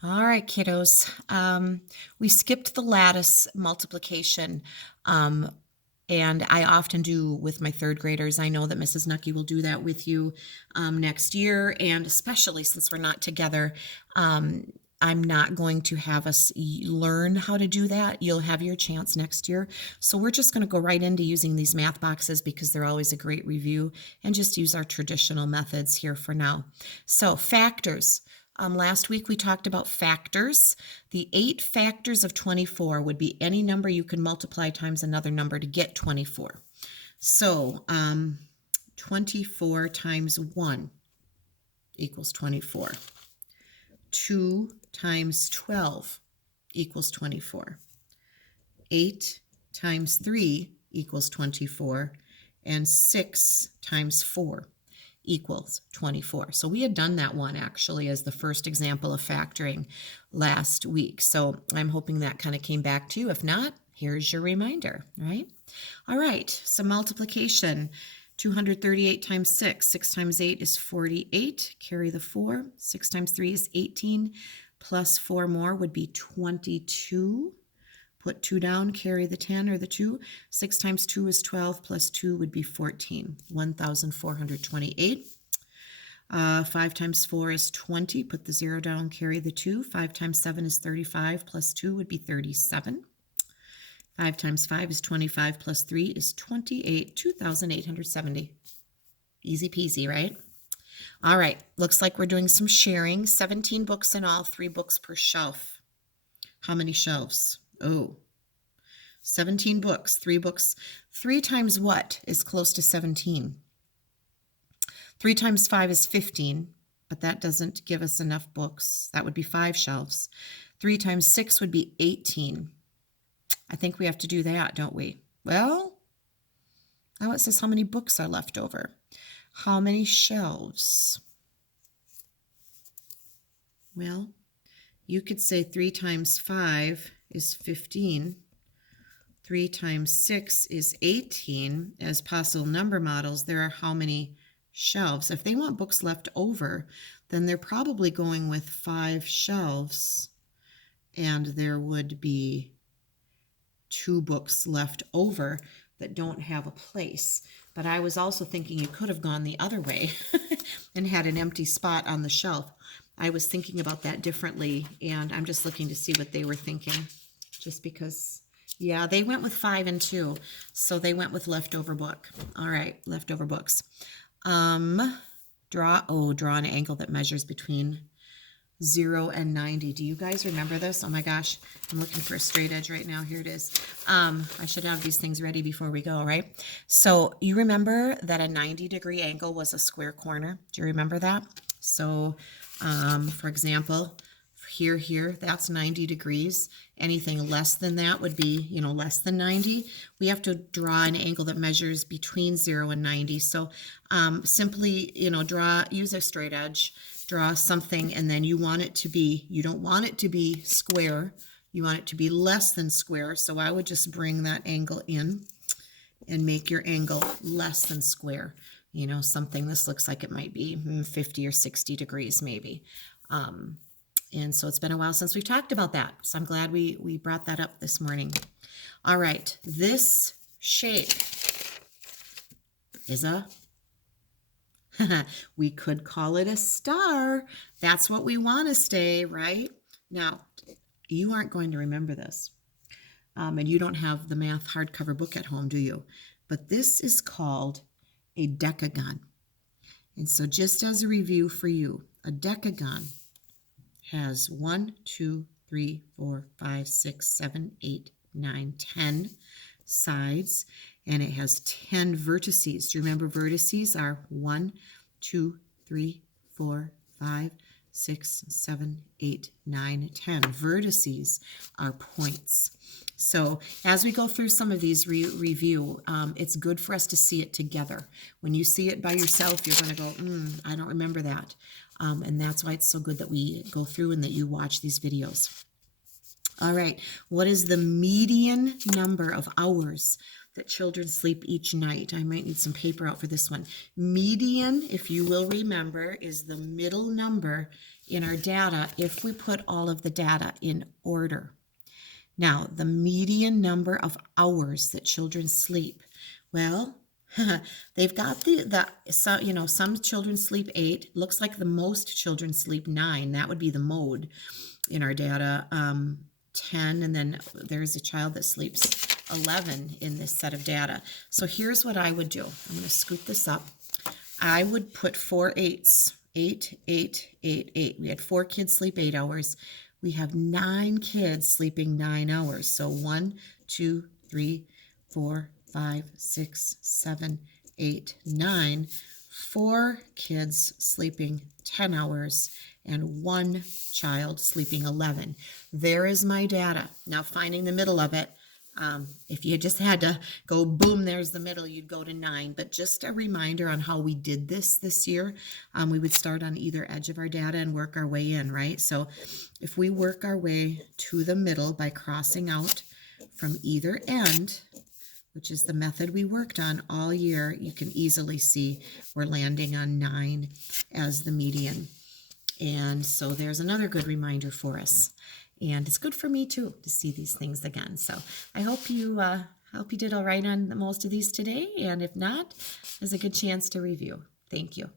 All right, kiddos. We skipped the lattice multiplication, um, and I often do with my third graders. I know that Mrs. Nucky will do that with you next year, and especially since we're not together, I'm not going to have us learn how to do that. You'll have your chance next year. So we're just going to go right into using these math boxes because they're always a great review, and just use our traditional methods here for now. So factors. Last week we talked about factors. The 8 factors of 24 would be any number you can multiply times another number to get 24. So 24 times 1 equals 24. 2 times 12 equals 24. 8 times 3 equals 24. And 6 times 4 equals 24. So we had done that one actually as the first example of factoring last week. So I'm hoping that kind of came back to you. If not, here's your reminder, right? All right, so multiplication. 238 times 6. 6 times 8 is 48. Carry the 4. 6 times 3 is 18. Plus 4 more would be 22. Put 2 down, carry the 10 or the 2. 6 times 2 is 12, plus 2 would be 14. 1,428. 5 times 4 is 20. Put the 0 down, carry the 2. 5 times 7 is 35, plus 2 would be 37. 5 times 5 is 25, plus 3 is 28. 2,870. Easy peasy, right? All right, looks like we're doing some sharing. 17 books in all, 3 books per shelf. How many shelves? Oh, 17 books, 3 books. 3 times what is close to 17? 3 times 5 is 15, but that doesn't give us enough books. That would be 5 shelves. 3 times 6 would be 18. I think we have to do that, don't we? Well, now it says how many books are left over. How many shelves? Well, you could say 3 times 5 is 15. 3 times 6 is 18. As possible number models, there are how many shelves? If they want books left over, then they're probably going with 5 shelves, and there would be 2 books left over that don't have a place. But I was also thinking you could have gone the other way and had an empty spot on the shelf. I was thinking about that differently, and I'm just looking to see what they were thinking, just because, yeah, they went with 5 and 2, so they went with leftover book. All right, leftover books. Draw an angle that measures between 0 and 90. Do you guys remember this? Oh my gosh, I'm looking for a straight edge right now. Here it is. I should have these things ready before we go, right? So you remember that a 90-degree angle was a square corner. Do you remember that? So for example, here, that's 90 degrees. Anything less than that would be, less than 90. We have to draw an angle that measures between 0 and 90. So simply, use a straight edge, draw something, and then you don't want it to be square. You want it to be less than square. So I would just bring that angle in and make your angle less than square. Something this looks like it might be 50 or 60 degrees maybe. And so it's been a while since we've talked about that. So I'm glad we brought that up this morning. All right, this shape is we could call it a star. That's what we want to stay, right? Now, you aren't going to remember this. And you don't have the math hardcover book at home, do you? But this is called a decagon. And so just as a review for you, a decagon has 1, 2, 3, 4, 5, 6, 7, 8, 9, 10 sides, and it has 10 vertices. Do you remember vertices are 1, 2, 3, 4, 5, 6, 7, 8, 9, 10. Vertices are points. So as we go through some of these review, it's good for us to see it together. When you see it by yourself, you're going to go, I don't remember that. And that's why it's so good that we go through and that you watch these videos. All right, what is the median number of hours that children sleep each night. I might need some paper out for this one. Median, if you will remember, is the middle number in our data if we put all of the data in order. Now, the median number of hours that children sleep. Well, they've got some children sleep 8. Looks like the most children sleep 9. That would be the mode in our data. 10, and then there's a child that sleeps 11 in this set of data. So here's what I would do. I'm going to scoot this up. I would put 4 8s. 8, 8, 8, 8. We had 4 kids sleep 8 hours. We have 9 kids sleeping 9 hours. So 1, 2, 3, 4, 5, 6, 7, 8, 9. 4 kids sleeping 10 hours and 1 child sleeping 11. There is my data. Now finding the middle of it, if you just had to go boom, there's the middle, you'd go to 9. But just a reminder on how we did this year. We would start on either edge of our data and work our way in, right? So if we work our way to the middle by crossing out from either end, which is the method we worked on all year, you can easily see we're landing on 9 as the median. And so there's another good reminder for us. And it's good for me too to see these things again. So I hope you did all right on most of these today. And if not, there's a good chance to review. Thank you.